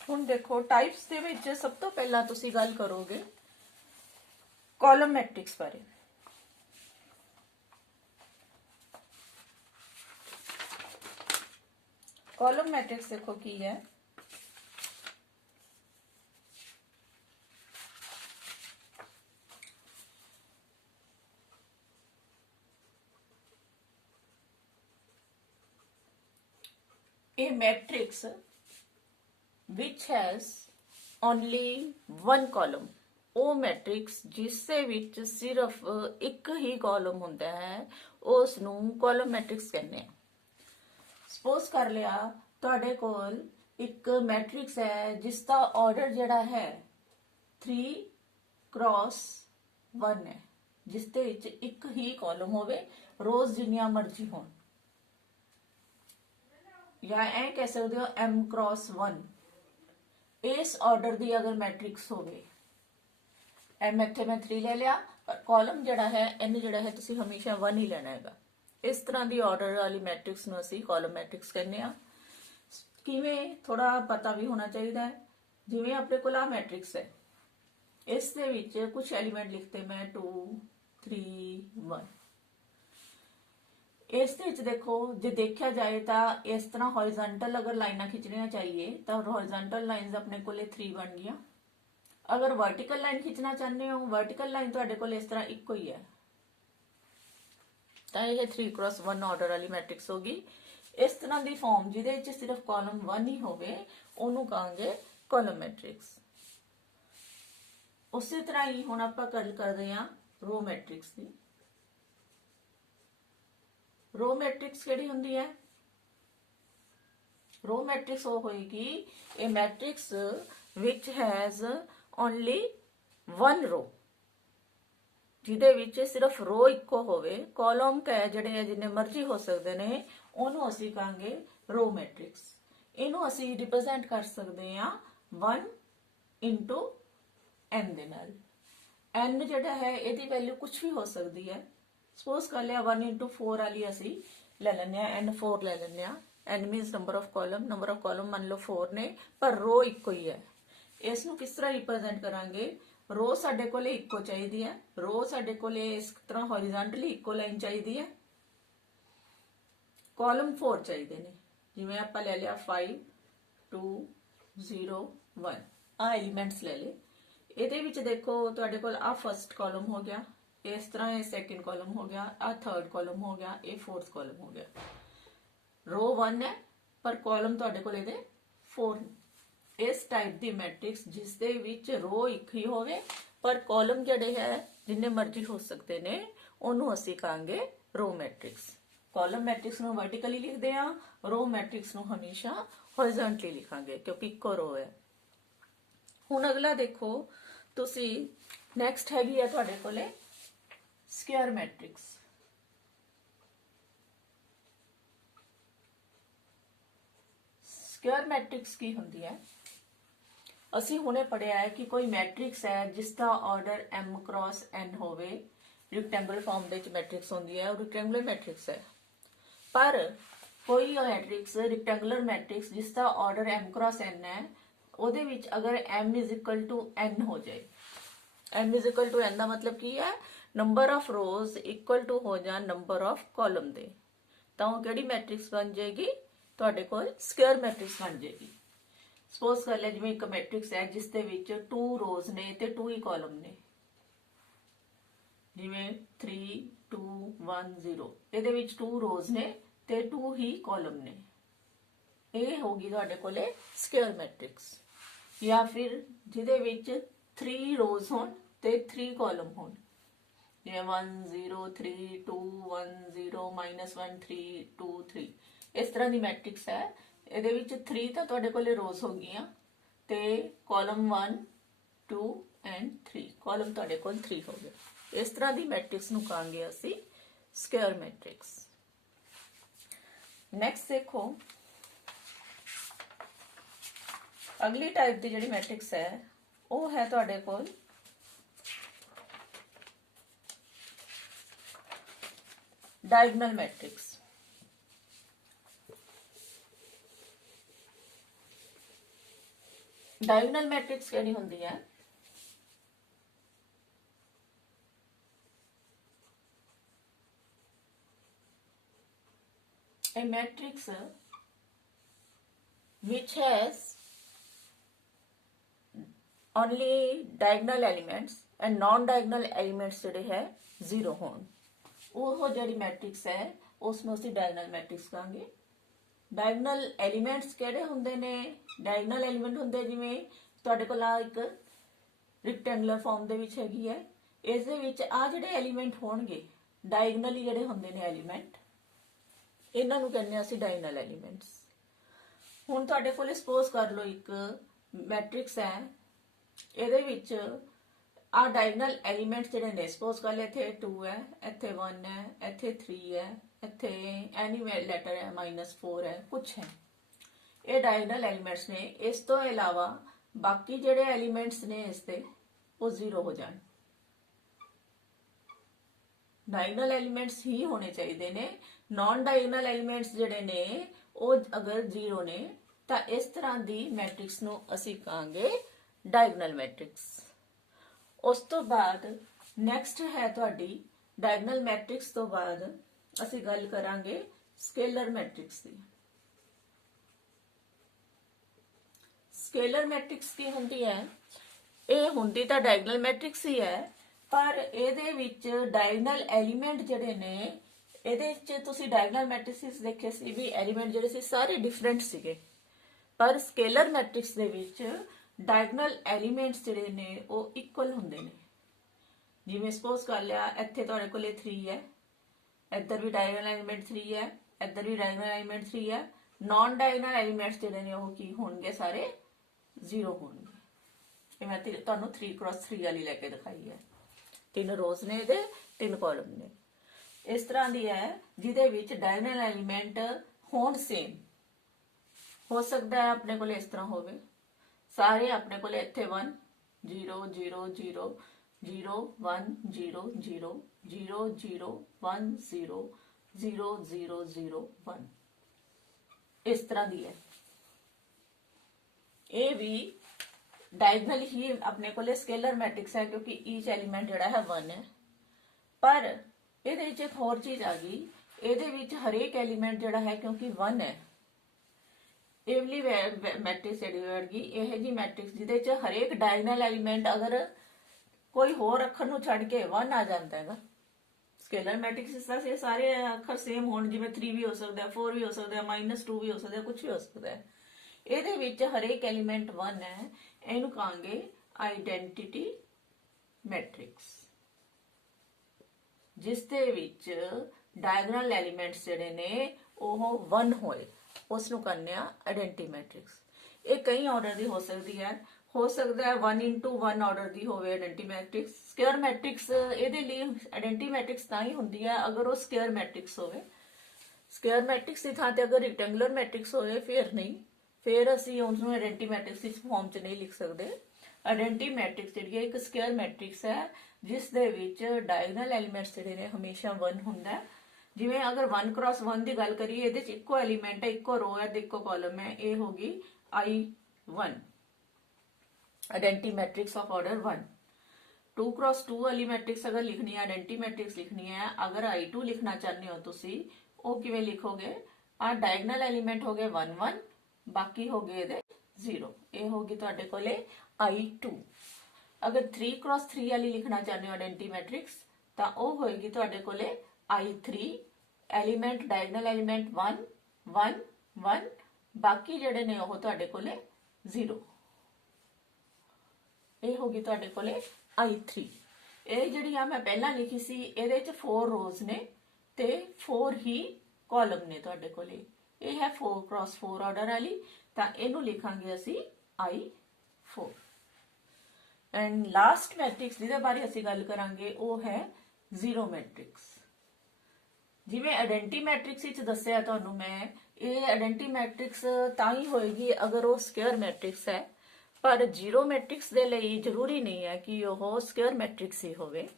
ਹੁਣ ਦੇਖੋ ਟਾਈਪਸ ਦੇ ਵਿੱਚ ਸਭ ਤੋਂ ਪਹਿਲਾਂ ਤੁਸੀਂ ਗੱਲ ਕਰੋਗੇ ਕਾਲਮ ਮੈਟ੍ਰਿਕਸ ਬਾਰੇ। ਕਾਲਮ ਮੈਟ੍ਰਿਕਸ ਦੇਖੋ ਕੀ ਹੈ a matrix which has only one column ਉਹ ਮੈਟ੍ਰਿਕਸ ਜਿਸ ਦੇ ਵਿੱਚ ਸਿਰਫ ਇੱਕ ਹੀ ਕਾਲਮ ਹੁੰਦਾ ਹੈ ਉਸ ਨੂੰ ਕਾਲਮ ਮੈਟ੍ਰਿਕਸ ਕਹਿੰਦੇ ਆ। ਸਪੋਜ਼ ਕਰ ਲਿਆ ਤੁਹਾਡੇ ਕੋਲ ਇੱਕ ਮੈਟ੍ਰਿਕਸ ਹੈ ਜਿਸ ਦਾ ਆਰਡਰ ਜਿਹੜਾ ਹੈ 3 × 1 ਹੈ ਜਿਸ ਦੇ ਵਿੱਚ ਇੱਕ ਹੀ ਕਾਲਮ ਹੋਵੇ ਰੋਜ਼ ਜਿੰਨੀਆਂ ਮਰਜ਼ੀ ਹੋਣ। ਜਾਂ ਇਹ ਕਹਿ ਸਕਦੇ ਹੋ m cross 1 ਇਸ ਆਰਡਰ ਦੀ ਅਗਰ ਮੈਟ੍ਰਿਕਸ ਹੋਵੇ, m ਇੱਥੇ ਮੈਂ 3 ਲੈ ਲਿਆ, ਪਰ ਕਾਲਮ ਜਿਹੜਾ ਹੈ n ਜਿਹੜਾ ਹੈ ਤੁਸੀਂ ਹਮੇਸ਼ਾ 1 ਹੀ ਲੈਣਾ ਹੈਗਾ। ਇਸ ਤਰ੍ਹਾਂ ਦੀ ਆਰਡਰ ਵਾਲੀ ਮੈਟ੍ਰਿਕਸ ਨੂੰ ਅਸੀਂ ਕਾਲਮ ਮੈਟ੍ਰਿਕਸ ਕਹਿੰਦੇ ਆ। ਕਿਵੇਂ, ਥੋੜਾ ਪਤਾ ਵੀ ਹੋਣਾ ਚਾਹੀਦਾ ਹੈ। ਜਿਵੇਂ ਆਪਣੇ ਕੋਲ ਆ ਮੈਟ੍ਰਿਕਸ ਹੈ, ਇਸ ਦੇ ਵਿੱਚ ਕੁਝ ਐਲੀਮੈਂਟ ਲਿਖਤੇ ਮੈਂ 2 3 1। ਇਸ ਦੇ ਵਿੱਚ ਦੇਖੋ, ਜੇ ਦੇਖਿਆ ਜਾਏ ਤਾਂ ਇਸ ਤਰ੍ਹਾਂ ਹੌਰੀਜ਼ੌਂਟਲ ਅਗਰ ਲਾਈਨਾਂ ਖਿੱਚਣੀਆਂ ਚਾਹੀਏ ਤਾਂ ਹੌਰੀਜ਼ੌਂਟਲ ਲਾਈਨਸ ਆਪਣੇ ਕੋਲੇ 3 ਬਣ ਗਈਆਂ। ਅਗਰ ਵਰਟੀਕਲ ਲਾਈਨ ਖਿੱਚਣਾ ਚਾਹੁੰਦੇ ਹੋ, ਵਰਟੀਕਲ ਲਾਈਨ ਤੁਹਾਡੇ ਕੋਲ ਇਸ ਤਰ੍ਹਾਂ ਇੱਕੋ ਹੀ ਹੈ, ਤਾਂ ਇਹ 3x1 ਆਰਡਰ ਵਾਲੀ ਮੈਟ੍ਰਿਕਸ ਹੋਗੀ। ਇਸ ਤਰ੍ਹਾਂ ਦੀ ਫਾਰਮ ਜਿਹਦੇ ਵਿੱਚ ਸਿਰਫ ਕਾਲਮ 1 ਹੀ ਹੋਵੇ ਉਹਨੂੰ ਕਹਾਂਗੇ ਕਾਲਮ ਮੈਟ੍ਰਿਕਸ। ਉਸੇ ਤਰ੍ਹਾਂ ਹੀ ਹੁਣ ਆਪਾਂ ਗੱਲ ਕਰਦੇ ਹਾਂ ਰੋ ਮੈਟ੍ਰਿਕਸ ਦੀ। ਰੋ ਮੈਟ੍ਰਿਕਸ ਕਿਹੜੀ ਹੁੰਦੀ ਹੈ? ਰੋ ਮੈਟ੍ਰਿਕਸ ਉਹ ਹੋਏਗੀ a matrix which has only one row, ਜਿਹਦੇ ਵਿੱਚ ਸਿਰਫ ਰੋ ਇੱਕੋ ਹੋਵੇ, ਕਾਲਮ ਕਹੇ ਜਿਹੜੇ ਜਿੰਨੇ ਮਰਜ਼ੀ ਹੋ ਸਕਦੇ ਨੇ, ਉਹਨੂੰ ਅਸੀਂ ਕਹਾਂਗੇ ਰੋ ਮੈਟ੍ਰਿਕਸ। ਇਹਨੂੰ ਅਸੀਂ ਰਿਪਰੈਜ਼ੈਂਟ ਕਰ ਸਕਦੇ ਹਾਂ 1 into n ਦੇ ਨਾਲ। n ਜਿਹੜਾ ਹੈ ਇਹਦੀ ਵੈਲਿਊ ਕੁਝ ਵੀ ਹੋ ਸਕਦੀ ਹੈ। ਸਪੋਜ਼ ਕਰ ਲਿਆ 1 into 4 ਵਾਲੀ ਅਸੀਂ ਲੈ ਲੈਂਦੇ ਆ, n4 ਲੈ ਲੈਂਦੇ ਆ। n means number of column ਮੰਨ ਲਓ 4 ਨੇ, ਪਰ ਰੋ ਇੱਕੋ ਹੀ ਹੈ। ਇਸ ਨੂੰ ਕਿਸ ਤਰ੍ਹਾਂ ਰਿਪਰੈਜ਼ੈਂਟ ਕਰਾਂਗੇ? ਰੋ ਸਾਡੇ ਕੋਲੇ ਇੱਕੋ ਚਾਹੀਦੀ ਹੈ, ਰੋ ਸਾਡੇ ਕੋਲੇ ਇਸ ਤਰ੍ਹਾਂ ਹੌਰੀਜ਼ੌਂਟਲੀ ਇੱਕੋ ਲਾਈਨ ਚਾਹੀਦੀ ਹੈ, ਕਾਲਮ 4 ਚਾਹੀਦੇ ਨੇ। ਜਿਵੇਂ ਆਪਾਂ ਲੈ ਲਿਆ 5 2 0 1 ਆ ਐਲੀਮੈਂਟਸ ਲੈ ਲੇ। ਇਹਦੇ ਵਿੱਚ ਦੇਖੋ ਤੁਹਾਡੇ ਕੋਲ ਆ ਫਰਸਟ ਕਾਲਮ ਹੋ ਗਿਆ, ਇਸ ਤਰ੍ਹਾਂ ਇਹ ਸੈਕੰਡ ਕਾਲਮ ਹੋ ਗਿਆ, ਆ ਥਰਡ ਕਾਲਮ ਹੋ ਗਿਆ, ਇਹ ਫੋਰਥ ਕਾਲਮ ਹੋ ਗਿਆ। ਰੋ 1 ਹੈ ਪਰ ਕਾਲਮ ਤੁਹਾਡੇ ਕੋਲ ਇਹਦੇ 4 ਨੇ। ਇਸ ਟਾਈਪ ਦੀ ਮੈਟ੍ਰਿਕਸ ਜਿਸ ਦੇ ਵਿੱਚ ਰੋ ਇੱਕ ਹੀ ਹੋਵੇ ਪਰ ਕਾਲਮ ਜਿਹੜੇ ਹੈ ਜਿੰਨੇ ਮਰਜ਼ੀ ਹੋ ਸਕਦੇ ਨੇ, ਉਹਨੂੰ ਅਸੀਂ ਕਹਾਂਗੇ ਰੋ ਮੈਟ੍ਰਿਕਸ। ਕਾਲਮ ਮੈਟ੍ਰਿਕਸ ਨੂੰ ਵਰਟੀਕਲੀ ਲਿਖਦੇ ਆ, ਰੋ ਮੈਟ੍ਰਿਕਸ ਨੂੰ ਹਮੇਸ਼ਾ ਹੌਰੀਜ਼ੌਂਟਲੀ ਲਿਖਾਂਗੇ ਕਿਉਂਕਿ ਇੱਕੋ ਰੋ ਹੈ। ਹੁਣ ਅਗਲਾ ਦੇਖੋ ਤੁਸੀਂ, ਨੈਕਸਟ ਹੈਗੀ ਹੈ ਤੁਹਾਡੇ ਕੋਲੇ ਸਕੁਅਰ ਮੈਟ੍ਰਿਕਸ। ਸਕੁਅਰ ਮੈਟ੍ਰਿਕਸ ਕੀ ਹੁੰਦੀ ਹੈ? ਅਸੀਂ ਹੁਣੇ ਪੜਿਆ ਹੈ ਕਿ ਕੋਈ ਮੈਟ੍ਰਿਕਸ ਹੈ ਜਿਸ ਦਾ ਆਰਡਰ m cross n ਹੋਵੇ, ਰੈਕਟੈਂਗੂਲਰ ਫਾਰਮ ਦੇ ਵਿੱਚ ਮੈਟ੍ਰਿਕਸ ਹੁੰਦੀ ਹੈ, ਉਹ ਰੈਕਟੈਂਗੂਲਰ ਮੈਟ੍ਰਿਕਸ ਹੈ। ਪਰ ਕੋਈ ਮੈਟ੍ਰਿਕਸ ਰੈਕਟੈਂਗੂਲਰ ਮੈਟ੍ਰਿਕਸ ਜਿਸ ਦਾ ਆਰਡਰ m cross n ਹੈ, ਉਹਦੇ ਵਿੱਚ ਅਗਰ m n ਹੋ ਜਾਏ, m n ਦਾ ਮਤਲਬ ਕੀ ਹੈ? Number of rows equal to ਹੋ ਜਾਣ ਨੰਬਰ ਆਫ ਕਾਲਮ ਦੇ, ਤਾਂ ਉਹ ਕਿਹੜੀ ਮੈਟ੍ਰਿਕਸ ਬਣ ਜਾਏਗੀ? ਤੁਹਾਡੇ ਕੋਲ ਸਕੁਅਰ ਮੈਟ੍ਰਿਕਸ ਬਣ ਜਾਏਗੀ। ਸਪੋਜ਼ ਕਰ ਲਿਆ ਜਿਵੇਂ ਇੱਕ ਮੈਟ੍ਰਿਕਸ ਹੈ ਜਿਸ ਦੇ ਵਿੱਚ 2 ਰੋਜ਼ ਨੇ ਤੇ 2 ਹੀ ਕਾਲਮ ਨੇ, ਜਿਵੇਂ 3 2 1 0, ਇਹਦੇ ਵਿੱਚ 2 ਰੋਜ਼ ਨੇ ਤੇ 2 ਹੀ ਕਾਲਮ ਨੇ, ਇਹ ਹੋਗੀ ਤੁਹਾਡੇ ਕੋਲੇ ਸਕੁਅਰ ਮੈਟ੍ਰਿਕਸ। ਜਾਂ ਫਿਰ ਜਿਹਦੇ ਵਿੱਚ 3 ਰੋਜ਼ ਹੋਣ ਤੇ 3 ਕਾਲਮ ਹੋਣ, ਜਿਵੇਂ 1 0 3 2 1 0 -1 3 2 3, ਇਸ ਤਰ੍ਹਾਂ ਦੀ ਮੈਟ੍ਰਿਕਸ ਹੈ। ਇਹਦੇ ਵਿੱਚ 3 ਤਾਂ ਤੁਹਾਡੇ ਕੋਲੇ ਰੋਜ਼ ਹੋ ਗਈਆਂ ਤੇ ਕਾਲਮ 1 2 ਐਂਡ 3, ਕਾਲਮ ਤੁਹਾਡੇ ਕੋਲ 3 ਹੋ ਗਏ। ਇਸ ਤਰ੍ਹਾਂ ਦੀ ਮੈਟ੍ਰਿਕਸ ਨੂੰ ਕਹਾਂਗੇ ਅਸੀਂ ਸਕੁਅਰ ਮੈਟ੍ਰਿਕਸ। ਨੈਕਸਟ ਦੇਖੋ, ਅਗਲੀ ਟਾਈਪ ਦੀ ਜਿਹੜੀ ਮੈਟ੍ਰਿਕਸ ਹੈ ਉਹ ਹੈ ਤੁਹਾਡੇ ਕੋਲ ਡਾਇਗਨਲ ਮੈਟ੍ਰਿਕਸ। ਡਾਇਗਨਲ ਮੈਟ੍ਰਿਕਸ ਕਿਹੜੀ ਹੁੰਦੀ ਹੈ? A matrix which has only diagonal elements and non-diagonal elements ਜਿਹੜੇ ਹੈ 0 ਹੋਣ, ਉਹ ਜਿਹੜੀ ਮੈਟ੍ਰਿਕਸ ਹੈ ਉਸ ਨੂੰ ਅਸੀਂ ਡਾਇਗਨਲ ਮੈਟ੍ਰਿਕਸ ਕਹਾਂਗੇ। ਡਾਇਗਨਲ ਐਲੀਮੈਂਟਸ ਕਿਹੜੇ ਹੁੰਦੇ ਨੇ? ਡਾਇਗਨਲ ਐਲੀਮੈਂਟ ਹੁੰਦੇ ਜਿਵੇਂ ਤੁਹਾਡੇ ਕੋਲ ਆ ਇੱਕ ਰੈਕਟੈਂਗੂਲਰ ਫਾਰਮ ਦੇ ਵਿੱਚ ਹੈਗੀ ਹੈ, ਇਸ ਦੇ ਵਿੱਚ ਆ ਜਿਹੜੇ ਐਲੀਮੈਂਟ ਹੋਣਗੇ ਡਾਇਗਨਲੀ ਜਿਹੜੇ ਹੁੰਦੇ ਨੇ ਐਲੀਮੈਂਟ, ਇਹਨਾਂ ਨੂੰ ਕਹਿੰਦੇ ਆ ਅਸੀਂ ਡਾਇਗਨਲ ਐਲੀਮੈਂਟਸ। ਹੁਣ ਤੁਹਾਡੇ ਕੋਲ ਸਪੋਜ਼ ਕਰ ਲਓ ਇੱਕ ਮੈਟ੍ਰਿਕਸ ਹੈ, ਇਹਦੇ ਵਿੱਚ ਆ ਡਾਇਗਨਲ ਐਲੀਮੈਂਟਸ ਜਿਹੜੇ ਨੇ, ਸਪੋਜ਼ ਕਰ ਲਿਆ ਇੱਥੇ 2 ਹੈ, ਇੱਥੇ 1 ਹੈ, ਇੱਥੇ 3 ਹੈ, ਇੱਥੇ ਐਨੀ ਲੈਟਰ ਹੈ -4 ਹੈ, ਕੁਛ ਹੈ, ਇਹ ਡਾਇਗਨਲ ਐਲੀਮੈਂਟਸ ਨੇ। ਇਸ ਤੋਂ ਇਲਾਵਾ ਬਾਕੀ ਜਿਹੜੇ ਐਲੀਮੈਂਟਸ ਨੇ ਇਸ ਦੇ ਉਹ 0 ਹੋ ਜਾਣ। ਡਾਇਗਨਲ ਐਲੀਮੈਂਟਸ ਹੀ ਹੋਣੇ ਚਾਹੀਦੇ ਨੇ। ਨਾਨ ਡਾਇਗਨਲ ਐਲੀਮੈਂਟਸ ਜਿਹੜੇ ਨੇ ਉਹ ਅਗਰ 0 ਨੇ ਤਾਂ ਇਸ ਤਰ੍ਹਾਂ ਦੀ ਮੈਟ੍ਰਿਕਸ ਨੂੰ ਅਸੀਂ ਕਹਾਂਗੇ ਡਾਇਗਨਲ ਮੈਟ੍ਰਿਕਸ। ਉਸ ਤੋਂ ਬਾਅਦ ਨੈਕਸਟ ਹੈ ਤੁਹਾਡੀ ਡਾਇਗਨਲ ਮੈਟ੍ਰਿਕਸ ਤੋਂ ਬਾਅਦ ਅਸੀਂ ਗੱਲ ਕਰਾਂਗੇ ਸਕੇਲਰ ਮੈਟ੍ਰਿਕਸ ਦੀ। ਸਕੇਲਰ ਮੈਟ੍ਰਿਕਸ ਕੀ ਹੁੰਦੀ ਹੈ? ਇਹ ਹੁੰਦੀ ਤਾਂ ਡਾਇਗਨਲ ਮੈਟ੍ਰਿਕਸ ਹੀ ਹੈ, ਪਰ ਇਹਦੇ ਵਿੱਚ ਡਾਇਗਨਲ ਐਲੀਮੈਂਟ ਜਿਹੜੇ ਨੇ, ਇਹਦੇ ਵਿੱਚ ਤੁਸੀਂ ਡਾਇਗਨਲ ਮੈਟ੍ਰਿਕਸ ਦੇਖੇ ਸੀ ਵੀ ਐਲੀਮੈਂਟ ਜਿਹੜੇ ਸੀ ਸਾਰੇ ਡਿਫਰੈਂਟ ਸੀਗੇ, ਪਰ ਸਕੇਲਰ ਮੈਟ੍ਰਿਕਸ ਦੇ ਵਿੱਚ ਡਾਇਗਨਲ ਐਲੀਮੈਂਟਸ ਜਿਹੜੇ ਨੇ ਉਹ ਇਕੁਅਲ ਹੁੰਦੇ ਨੇ। ਜਿਵੇਂ ਸਪੋਜ਼ ਕਰ ਲਿਆ ਇੱਥੇ ਤੁਹਾਡੇ ਕੋਲੇ 3 ਹੈ, ਇੱਧਰ ਵੀ ਡਾਇਗਨਲ ਐਲੀਮੈਂਟ 3 ਹੈ, ਇੱਧਰ ਵੀ ਡਾਇਗਨਲ ਐਲੀਮੈਂਟ 3 ਹੈ। ਨਾਨ ਡਾਇਗਨਲ ਐਲੀਮੈਂਟਸ ਜਿਹੜੇ ਨੇ ਉਹ ਕੀ ਹੋਣਗੇ? ਸਾਰੇ 0 ਹੋਣਗੇ। ਇਹ ਮੈਂ ਤੁਹਾਨੂੰ 3x3 ਵਾਲੀ ਲੈ ਕੇ ਦਿਖਾਈ ਹੈ। 3 ਰੋਜ਼ ਨੇ ਇਹਦੇ, 3 ਕਾਲਮ ਨੇ। ਇਸ ਤਰ੍ਹਾਂ ਦੀ ਹੈ ਜਿਹਦੇ ਵਿੱਚ ਡਾਇਗਨਲ ਐਲੀਮੈਂਟ ਹੋਣ ਸੇਮ। ਹੋ ਸਕਦਾ ਹੈ ਆਪਣੇ ਕੋਲੇ ਇਸ ਤਰ੍ਹਾਂ ਹੋਵੇ, ਸਾਰੇ ਆਪਣੇ ਕੋਲੇ ਇੱਥੇ 1 0 0 0 0 1 0 0 0 0 1 0 0 0 0 1 ਇਸ ਤਰ੍ਹਾਂ ਦੀ ਹੈ। ਇਹ ਵੀ ਡਾਇਗਨਲ ਹੀ ਆਪਣੇ ਕੋਲੇ ਸਕੇਲਰ ਮੈਟ੍ਰਿਕਸ ਹੈ ਕਿਉਂਕਿ ਈਚ ਐਲੀਮੈਂਟ ਜਿਹੜਾ ਹੈ 1 ਹੈ। ਪਰ ਇਹਦੇ ਵਿੱਚ ਇੱਕ ਹੋਰ ਚੀਜ਼ ਆ ਗਈ, ਇਹਦੇ ਵਿੱਚ ਹਰੇਕ ਐਲੀਮੈਂਟ ਜਿਹੜਾ ਹੈ ਕਿਉਂਕਿ 1 ਹੈ, ਇਹ ਵਾਲੀ ਮੈਟ੍ਰਿਕਸ ਜਿਹੜੀ ਹੋਏਗੀ ਇਹ ਜੀ ਮੈਟ੍ਰਿਕਸ ਜਿਹਦੇ ਚ ਹਰੇਕ ਡਾਇਗਨਲ ਐਲੀਮੈਂਟ ਅਗਰ ਕੋਈ ਹੋਰ ਅੱਖਰ ਨੂੰ ਛੱਡ ਕੇ 1 ਆ ਜਾਂਦਾ ਹੈਗਾ। ਸਕੇਲਰ ਮੈਟ੍ਰਿਕਸ ਦਾ ਸਾਰੇ ਅੱਖਰ ਸੇਮ ਹੋਣ, ਜਿਵੇਂ 3 ਵੀ ਹੋ ਸਕਦਾ ਹੈ, 4 ਵੀ ਹੋ ਸਕਦਾ ਹੈ, -2 ਵੀ ਹੋ ਸਕਦਾ ਹੈ, ਕੁਝ ਵੀ ਹੋ ਸਕਦਾ ਹੈ। ਇਹਦੇ ਵਿੱਚ ਹਰੇਕ ਐਲੀਮੈਂਟ 1 ਹੈ, ਇਹਨੂੰ ਕਹਾਂਗੇ ਆਈਡੈਂਟੀਟੀ ਮੈਟ੍ਰਿਕਸ, ਜਿਸ ਦੇ ਵਿੱਚ ਡਾਇਗਨਲ ਐਲੀਮੈਂਟਸ ਜਿਹੜੇ ਨੇ ਉਹ 1 ਹੋਏ, ਉਸ ਨੂੰ ਕਹਿੰਦੇ ਆ ਆਇਡੈਂਟੀ ਮੈਟ੍ਰਿਕਸ। ਇਹ ਕਈ ਆਰਡਰ ਦੀ ਹੋ ਸਕਦੀ ਹੈ, ਹੋ ਸਕਦਾ ਹੈ 1x1 ਆਰਡਰ ਦੀ ਹੋਵੇ ਆਇਡੈਂਟੀ ਮੈਟ੍ਰਿਕਸ। ਸਕੁਅਰ ਮੈਟ੍ਰਿਕਸ ਇਹਦੇ ਲਈ ਆਇਡੈਂਟੀ ਮੈਟ੍ਰਿਕਸ ਤਾਂ ਹੀ ਹੁੰਦੀ ਹੈ ਅਗਰ ਉਹ ਸਕੁਅਰ ਮੈਟ੍ਰਿਕਸ ਹੋਵੇ। ਸਕੁਅਰ ਮੈਟ੍ਰਿਕਸ ਦੀ ਥਾਂ ਤੇ ਅਗਰ ਰੈਕਟੈਂਗੂਲਰ ਮੈਟ੍ਰਿਕਸ ਹੋਵੇ ਫਿਰ ਨਹੀਂ, ਫਿਰ ਅਸੀਂ ਉਸਨੂੰ ਆਇਡੈਂਟੀ ਮੈਟ੍ਰਿਕਸ ਇਸ ਫਾਰਮ 'ਚ ਨਹੀਂ ਲਿਖ ਸਕਦੇ। ਆਇਡੈਂਟੀ ਮੈਟ੍ਰਿਕਸ ਜਿਹੜੀ ਹੈ ਇੱਕ ਸਕੁਅਰ ਮੈਟ੍ਰਿਕਸ ਹੈ ਜਿਸ ਦੇ ਵਿੱਚ ਡਾਇਗਨਲ ਐਲੀਮੈਂਟਸ ਜਿਹੜੇ ਨੇ ਹਮੇਸ਼ਾ 1 ਹੁੰਦਾ ਹੈ। ਜਿਵੇਂ ਅਗਰ 1x1 ਦੀ ਗੱਲ ਕਰੀਏ, ਇਹਦੇ 'ਚ ਇੱਕੋ ਐਲੀਮੈਂਟ ਹੈ, ਇੱਕੋ ਰੋ ਹੈ ਤੇ ਇੱਕੋ ਕਾਲਮ ਹੈ, ਇਹ ਹੋਗੀ I1 ਆਇਡੈਂਟੀ matrix of order 1। 2x2 ਵਾਲੀ ਮੈਟ੍ਰਿਕਸ ਅਗਰ ਲਿਖਣੀ ਹੈ, ਆਇਡੈਂਟੀ ਮੈਟ੍ਰਿਕਸ ਲਿਖਣੀ ਹੈ, ਅਗਰ I2 ਲਿਖਣਾ ਚਾਹੁੰਦੇ ਹੋ ਤੁਸੀਂ, ਉਹ ਕਿਵੇਂ ਲਿਖੋਗੇ? ਆ ਡਾਇਗਨਲ ਐਲੀਮੈਂਟ ਹੋ ਗਏ 1 1, ਬਾਕੀ ਹੋ ਗਏ ਇਹਦੇ 0, ਇਹ ਹੋਗੀ ਤੁਹਾਡੇ ਕੋਲੇ I2। ਅਗਰ 3x3 ਵਾਲੀ ਲਿਖਣਾ ਚਾਹੁੰਦੇ ਹੋ ਆਇਡੈਂਟੀ ਮੈਟ੍ਰਿਕਸ ਤਾਂ ਉਹ ਹੋਏਗੀ ਤੁਹਾਡੇ ਕੋਲੇ I3, ਐਲੀਮੈਂਟ ਡਾਇਗਨਲ ਐਲੀਮੈਂਟ 1 1 1, ਬਾਕੀ ਜਿਹੜੇ ਨੇ ਉਹ ਤੁਹਾਡੇ ਕੋਲੇ 0, ਇਹ ਹੋਗੀ ਤੁਹਾਡੇ ਕੋਲੇ I3। ਇਹ ਜਿਹੜੀ ਆ ਮੈਂ ਪਹਿਲਾਂ ਲਿਖੀ ਸੀ ਇਹਦੇ ਚ 4 ਰੋਜ਼ ਨੇ ਤੇ 4 ਹੀ ਕਾਲਮ ਨੇ ਤੁਹਾਡੇ ਕੋਲੇ। ਇਹ ਹੈ 4x4 ਆਰਡਰ ਵਾਲੀ, ਤਾਂ ਇਹਨੂੰ ਲਿਖਾਂਗੇ ਅਸੀਂ I4। ਐਂਡ ਲਾਸਟ ਮੈਟ੍ਰਿਕਸ ਜਿਹਦੇ ਬਾਰੇ ਅਸੀਂ ਗੱਲ ਕਰਾਂਗੇ ਉਹ ਹੈ ਜ਼ੀਰੋ ਮੈਟ੍ਰਿਕਸ। ਜਿਵੇਂ ਆਇਡੈਂਟੀ ਮੈਟ੍ਰਿਕਸ ਵਿੱਚ ਦੱਸਿਆ ਤੁਹਾਨੂੰ ਮੈਂ, ਇਹ ਆਇਡੈਂਟੀ ਮੈਟ੍ਰਿਕਸ ਤਾਂ ਹੀ ਹੋਏਗੀ ਅਗਰ ਉਹ ਸਕੁਅਰ ਮੈਟ੍ਰਿਕਸ ਹੈ, ਪਰ ਜ਼ੀਰੋ ਮੈਟ੍ਰਿਕਸ ਦੇ ਲਈ ਜ਼ਰੂਰੀ ਨਹੀਂ ਹੈ ਕਿ ਉਹ ਸਕੁਅਰ ਮੈਟ੍ਰਿਕਸ ਹੀ ਹੋਵੇ,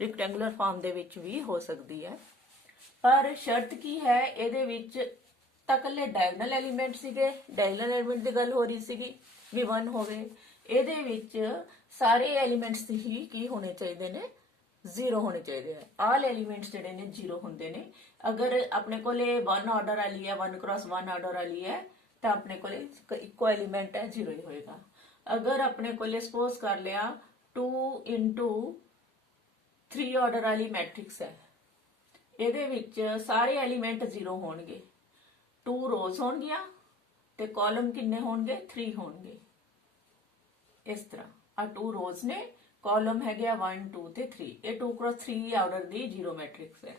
ਰੈਕਟੈਂਗੂਲਰ ਫਾਰਮ ਦੇ ਵਿੱਚ ਵੀ ਹੋ ਸਕਦੀ ਹੈ। ਪਰ ਸ਼ਰਤ ਕੀ ਹੈ, ਇਹਦੇ ਵਿੱਚ ਤਾਂ ਇਕੱਲੇ ਡਾਇਗਨਲ ਐਲੀਮੈਂਟ ਸੀਗੇ, ਡਾਇਗਨਲ ਐਲੀਮੈਂਟ ਦੀ ਗੱਲ ਹੋ ਰਹੀ ਸੀਗੀ ਵੀ 1 ਹੋਵੇ। ਇਹਦੇ ਵਿੱਚ ਸਾਰੇ ਐਲੀਮੈਂਟਸ ਹੀ ਕੀ ਹੋਣੇ ਚਾਹੀਦੇ ਨੇ? 0 ਹੋਣੇ ਚਾਹੀਦੇ ਆ। ਆਲ ਐਲੀਮੈਂਟਸ ਜਿਹੜੇ ਨੇ 0 ਹੁੰਦੇ ਨੇ। ਅਗਰ ਆਪਣੇ ਕੋਲੇ 1 ਆਰਡਰ ਵਾਲੀ ਹੈ, 1x1 ਆਰਡਰ ਵਾਲੀ ਹੈ, ਤਾਂ ਆਪਣੇ ਕੋਲੇ ਇੱਕੋ ਐਲੀਮੈਂਟ ਹੈ, 0 ਹੀ ਹੋਏਗਾ। ਅਗਰ ਆਪਣੇ ਕੋਲੇ ਸਪੋਜ਼ ਕਰ ਲਿਆ 2x3 ਆਰਡਰ ਵਾਲੀ ਮੈਟ੍ਰਿਕਸ ਹੈ, ਇਹਦੇ ਵਿੱਚ ਸਾਰੇ ਐਲੀਮੈਂਟ 0 ਹੋਣਗੇ, 2 ਰੋਜ਼ ਹੋਣਗੀਆਂ ਤੇ ਕਾਲਮ ਕਿੰਨੇ ਹੋਣਗੇ? 3 ਹੋਣਗੇ। ਇਸ ਤਰ੍ਹਾਂ ਆ 2 ਰੋਜ਼ ਨੇ, ਕਾਲਮ ਹੈਗੇ 1 2 ਤੇ 3। ਇਹ 2x3 ਆਰਡਰ ਦੀ ਜ਼ੀਰੋ ਮੈਟ੍ਰਿਕਸ ਹੈ।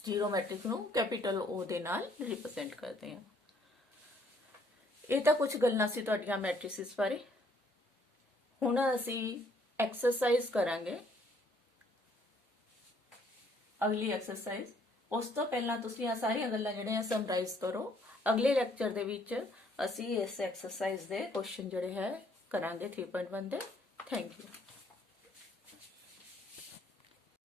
ਜ਼ੀਰੋ ਮੈਟ੍ਰਿਕਸ ਨੂੰ ਕੈਪੀਟਲ O ਦੇ ਨਾਲ ਰਿਪਰੈਜ਼ੈਂਟ ਕਰਦੇ ਹਾਂ। ਇਹ ਤਾਂ ਕੁਝ ਗੱਲਾਂ ਸੀ ਤੁਹਾਡੀਆਂ ਮੈਟ੍ਰਿਸਿਸ ਬਾਰੇ। ਹੁਣ ਅਸੀਂ ਐਕਸਰਸਾਈਜ਼ ਕਰਾਂਗੇ। ਅਗਲੀ ਐਕਸਰਸਾਈਜ਼ ਉਸ ਤੋਂ ਪਹਿਲਾਂ ਤੁਸੀਂ ਆ ਸਾਰੀਆਂ ਗੱਲਾਂ ਜਿਹੜੀਆਂ ਸਮਰਾਈਜ਼ ਕਰੋ। ਅਗਲੇ ਲੈਕਚਰ ਦੇ ਵਿੱਚ ਅਸੀਂ ਇਸ ਐਕਸਰਸਾਈਜ਼ ਦੇ ਕੁਐਸਚਨ ਜਿਹੜੇ ਹੈ ਕਰਾਂਗੇ 3.1 ਦੇ। Thank you.